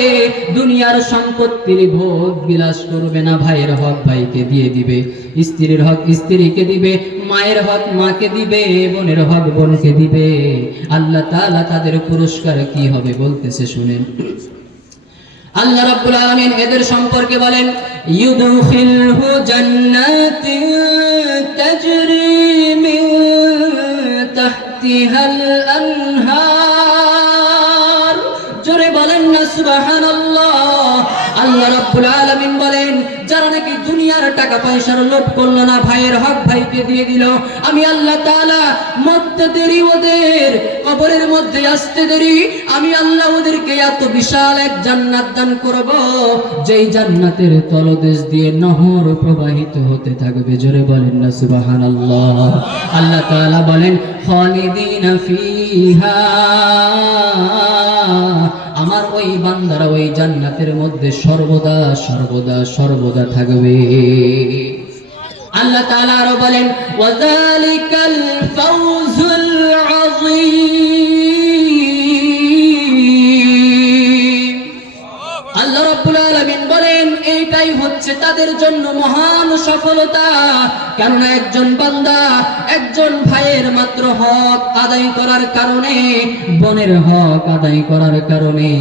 দুনিয়ার সম্পত্তির ভোগ বিলাস করবে না, ভাইয়ের হক ভাইকে দিয়ে দিবে, স্ত্রীর হক স্ত্রীকে দিবে, মায়ের হক মাকে দিবে, বোনের হক বোনকে দিবে, আল্লাহ তাআলা তাদের পুরস্কার কি হবে বলতেছে শুনেন। আল্লাহ রাব্বুল আলামিন এদের সম্পর্কে বলেন, ইউদখিলহু জান্নাতিন তাজরি মিন তাহতিহাল আনহার। জোরে বলেন না সুবহানাল্লাহ। আল্লাহ রাব্বুল আলামিন বলেন, যারা নাকি দুনিয়ার টাকা পয়সার লোভ করলো না, ভাইয়ের হক ভাইকে দিয়ে দিল, আমি আল্লাহ তাআলা মরতে দেরি, ওদের কবরের মধ্যে আসতে দেরি, আমি আল্লাহ ওদেরকে এত বিশাল এক জান্নাত দান করব, যেই জান্নাতের তলদেশ দিয়ে নহর প্রবাহিত হতে থাকবে। জোরে বলেন না সুবহানাল্লাহ। আল্লাহ তাআলা বলেন, খালিদিনা ফিহা, আমার ওই বান্দারা ওই জান্নাতের মধ্যে সর্বদা সর্বদা সর্বদা থাকবে। আল্লাহ তাআলা আরো বলেন, ওয়াযালিকাল ফাওজুল আযীম। আল্লাহ রাব্বুল আলামিন বলেন, এইটাই হচ্ছে তাদের জন্য মহান সফলতা। কেননা একজন বান্দা একজন ভাইয়ের মাত্র হক আদায় করার কারণে, বোনের হক আদায় করার কারণে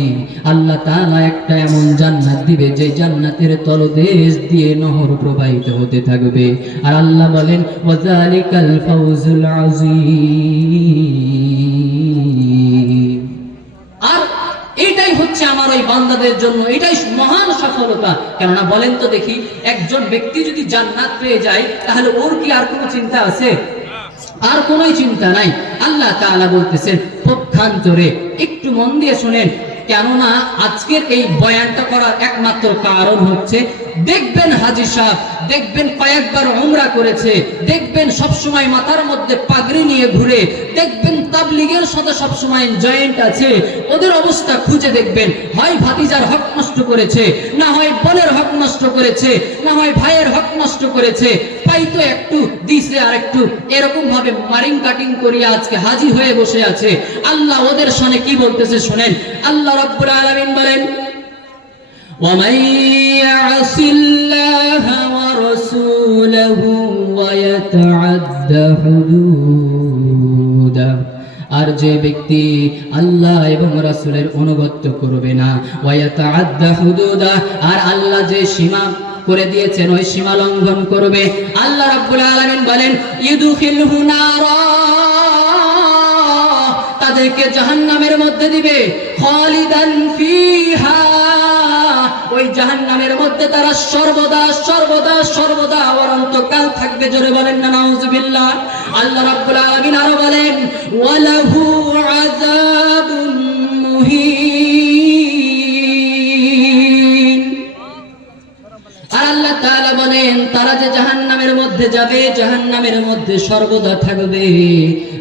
আল্লাহ তাআলা একটা এমন জান্নাত দিবে, যে জান্নাতের তলদেশ দিয়ে নহর প্রবাহিত হতে থাকবে। আর আল্লাহ বলেন, ওয়াযালিকাল ফাওজুল আযীম। আর এটাই হচ্ছে আমার ওই বান্দাদের জন্য, এটাই মহান সফলতা। কেননা বলেন তো দেখি, একজন ব্যক্তি যদি জান্নাত পেয়ে যায়, তাহলে ওর কি আর কোনো চিন্তা আছে? আর কোনো চিন্তা নাই। আল্লাহ তাআলা বলতেছেন পক্ষান্তরে, একটু মন দিয়ে শুনেন, কেননা আজকের এই বয়ানটা করার একমাত্র কারণ হচ্ছে, দেখবেন হাজী সাহেব, দেখবেন কয়েকবার উমরা করেছে, দেখবেন সবসময় মাথার মধ্যে পাগড়ি নিয়ে ঘুরে, দেখবেন তাবলীগের সাথে সবসময় জয়েন্ট আছে, ওদের অবস্থা খুঁজে দেখবেন, হয় ভাতিজার হক নষ্ট করেছে, না হয় বোনের হক নষ্ট করেছে, না হয় ভাইয়ের হক নষ্ট করেছে, পাইতো একটু দিছে আর একটু, এরকম ভাবে মারিং কাটিং করিয়া আজকে হাজী হয়ে বসে আছে। আল্লাহ ওদের সামনে কি বলতেছে শুনেন। আল্লাহ রাব্বুল আলামিন বলেন, ومن يعص الله ورسوله ويتعد حدوده, আর যে ব্যক্তি আল্লাহ এবং রাসূলের অনুগত করবে না, ওয়ায়াতাআদ্দা হুদুদা, আর আল্লাহ যে সীমা করে দিয়েছেন ওই সীমা লঙ্ঘন করবে, আল্লাহ রাব্বুল আলামিন বলেন, ইউদখিলহু নারা, তাদেরকে জাহান্নামের মধ্যে দিবে, খালিদান ফিহা, ওই জাহান্নামের মধ্যে তারা সর্বদা সর্বদা সর্বদা অনন্তকাল থাকবে। জোরে বলেন না নাউজুবিল্লাহ। আল্লাহ রাব্বুল আলামিন আরো বলেন ওয়ালাহু আযাবুন মুহিন। আর আল্লাহ তাআলা বলেন তারা যে জাহান্নামের মধ্যে যাবে, জাহান্নামের মধ্যে সর্বদা থাকবে,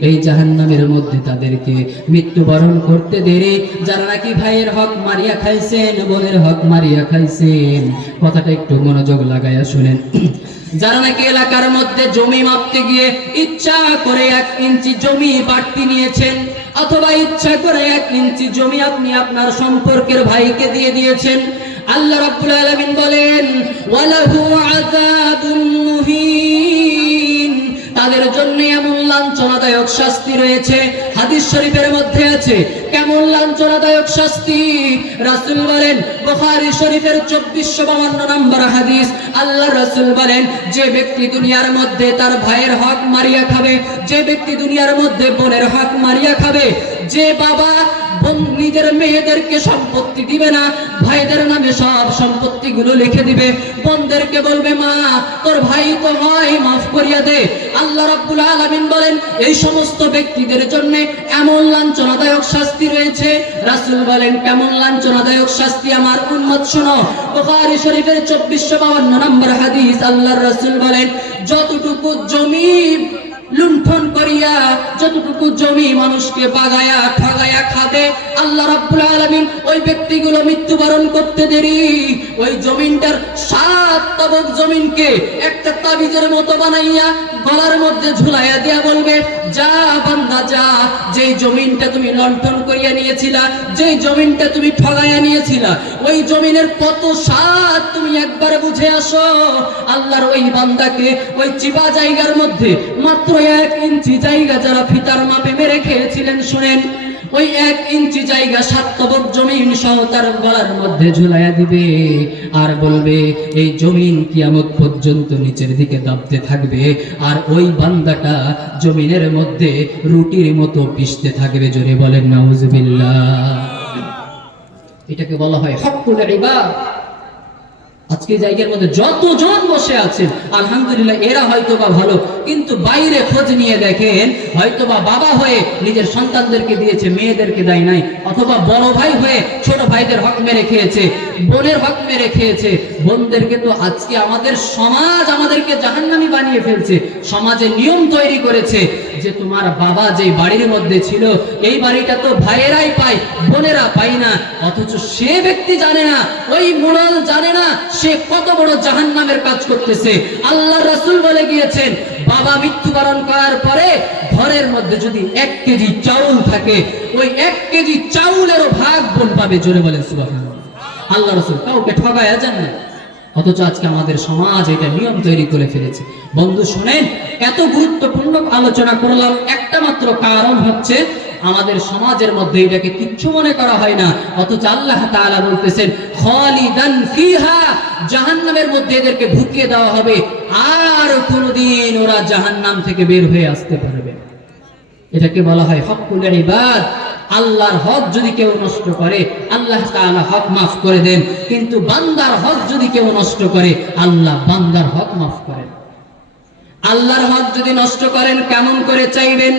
এই জাহান্নামের মধ্যে তাদেরকে মৃত্যুবরণ করতে দেরি। যারা নাকি ভাইয়ের হক মারিয়া খাইছেন, বোনের হক মারিয়া খাইছেন, কথাটা একটু মনোযোগ লাগাইয়া শুনেন। যারা নাকি এলাকার মধ্যে জমি মাপতে গিয়ে ইচ্ছা করে 1 ইঞ্চি জমি বাড়তি নিয়েছেন, অথবা ইচ্ছা করে 1 ইঞ্চি জমি আপনি আপনার সম্পর্কের ভাইকে দিয়ে দিয়েছেন, আল্লাহ রাব্বুল আলামিন বলেন ওয়ালাহু আযাবুন মুহিন, তাদের জন্য এমন লাঞ্ছনাদায়ক শাস্তি রয়েছে। হাদিস শরীফের মধ্যে আছে কেমন লাঞ্ছনাদায়ক শাস্তি। রাসূল বলেন, বুখারী শরীফের 2452 নম্বর হাদিস, আল্লাহ রাসূল বলেন যে ব্যক্তি দুনিয়ার মধ্যে তার ভাইয়ের হক মারিয়া খাবে, যে ব্যক্তি দুনিয়ার মধ্যে বোনের হক মারিয়া খাবে, যে বাবা নিজের মেয়েদেরকে সম্পত্তি দিবে না, ভাইদের নামে সব সম্পত্তিগুলো লিখে দিবে, বোনদেরকে বলবে মা তোর ভাই তো হয় মাফ করিয়া দে, আল্লাহ রাব্বুল আলামিন বলেন এই সমস্ত ব্যক্তিদের জন্য এমন লাঞ্ছনাদায়ক শাস্তি রয়েছে। রাসূল বলেন কেমন লাঞ্ছনাদায়ক শাস্তি আমার উম্মত শোনো। বুখারী শরীফের 2452 নম্বর হাদিস, আল্লাহর রাসূল বলেন যতটুকু জমি লুণ্ঠন করিয়া, যতটুকু জমি মানুষকে বাগায়া ঠগায়া খাবে, আল্লাহ রাব্বুল আলামিন ওই ব্যক্তিগুলো মৃত্যুবরণ করতে দেরি ওই জমিনটার 7 তবক জমিনকে একটা তাবিজের মতো বানাইয়া গলার মধ্যে ঝুলাইয়া দিয়া বলবে যা বান্দা যা, যেই জমিনটা তুমি লুণ্ঠন করিয়া নিয়েছিলা, যেই জমিনটা তুমি ঠগাইয়া নিয়েছিলা, ওই জমিনের কত স্বাদ তুমি একবার বুঝে আসো। আল্লাহর ওই বান্দাকে ওই চিপা জায়গার মধ্যে মাত্র 1 ইঞ্চি জায়গা যারা ফিতার মাপে মেরে খেয়েছিলেন, শুনেন ওই 1 ইঞ্চি জায়গা 7 তবক জমিন সহ তার গলার মধ্যে ঝুলাইয়া দিবে, আর বলবে এই জমিন কিয়ামত পর্যন্ত নিচের দিকে দাবতে থাকবে, আর ওই বান্দাটা জমিনের মধ্যে রুটির মতো পিষতে থাকবে। জোরে বলেন নাউজুবিল্লাহ। এটাকে বলা হয় হকুল ইবাদ। আজকে জায়গার মধ্যে যতজন বসে আছেন আলহামদুলিল্লাহ এরা হয়তোবা ভালো, কিন্তু বাইরে খোঁজ নিয়ে দেখেন হয়তোবা বাবা হয়ে নিজের সন্তানদেরকে দিয়েছে, মেয়েদেরকে দেয় নাই, অথবা বড় ভাই হয়ে ছোট ভাইদের হক মেরে খেয়েছে, বোনের হক মেরে খেয়েছে, বোনদেরকে তো আজকে আমাদের সমাজ আমাদেরকে জাহান্নামী বানিয়ে ফেলছে। সমাজে নিয়ম তৈরি করেছে যে তোমার বাবা যে বাড়ির মধ্যে ছিল এই বাড়িটা তো ভাইয়েরাই পায়, বোনেরা পায় না, অথচ সে ব্যক্তি জানে না, ওই মোড়ল জানে না সে কত বড় জাহান্নামের কাজ করতেছে। আল্লাহ রাসূল বলে গিয়েছেন বাবা মৃত্যুবরণ করার পরে ঘরের মধ্যে যদি 1 কেজি চাউল থাকে, ওই 1 কেজি চাউলেরও ভাগ বোন পাবে। জোরে বলেন সুবহানাল্লাহ। আল্লাহ রাসূল কাউকে ঠগায়া যান না, অথচ আজকে আমাদের সমাজ এটা নিয়ম তৈরি করে ফেলেছে। বন্ধু শুনেন, এত গুরুত্বপূর্ণ আলোচনা করলাম, একটা মাত্র কারণ হচ্ছে আমাদের সমাজের মধ্যে এটাকে কিচ্ছু মনে করা হয় না, অথচ আল্লাহ তাআলা বলতেছেন খালিদান ফিহা, জাহান্নামের মধ্যে এদেরকে ঢুকিয়ে দেওয়া হবে, আর কোনোদিন ওরা জাহান্নাম থেকে বের হয়ে আসতে পারবে না। এটাকে বলা হয় হকুল ইবাদ। আল্লাহর হক যদি কেউ নষ্ট করে আল্লাহ তাআলা হক মাফ করে দেন, কিন্তু বান্দার হক যদি কেউ নষ্ট করে আল্লাহ বান্দার হক মাফ করেন। আল্লাহর হক যদি নষ্ট করেন কেমন করে চাইবেন?